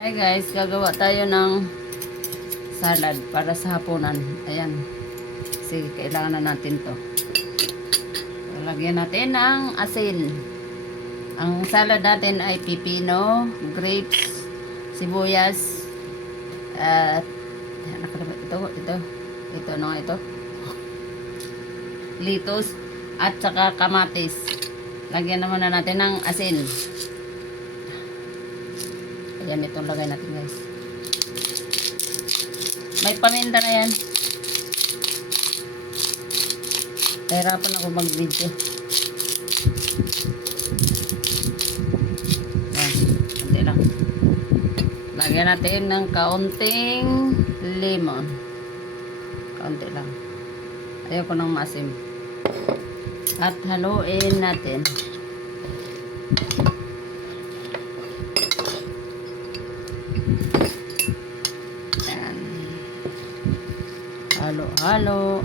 Hi guys, gagawa tayo ng salad para sa hapunan. Ayan. Kasi kailangan na natin to. Lagyan natin ng asin. Ang salad natin ay pipino, grapes, sibuyas, at ito ano ito? Lettuce at saka kamatis. Lagyan naman na natin ng asin. Ayan, itong lagay natin guys. May paminta na yan. Hirapan ako mag-video. Ayan, konti lang. Lagyan natin ng kaunting lemon. Kaunti lang. Ayoko ng maasim. At haluin natin. Ayan. Halo-halo.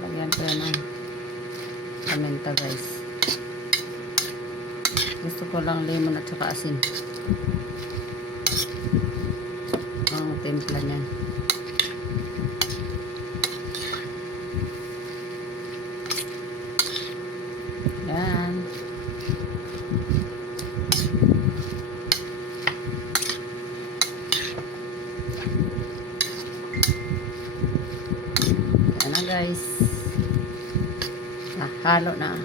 Lagyan ko yan ng paminta guys. Gusto ko lang lemon at saka asin. Ang timpla niyan. Yan. Yan na guys. Halo na.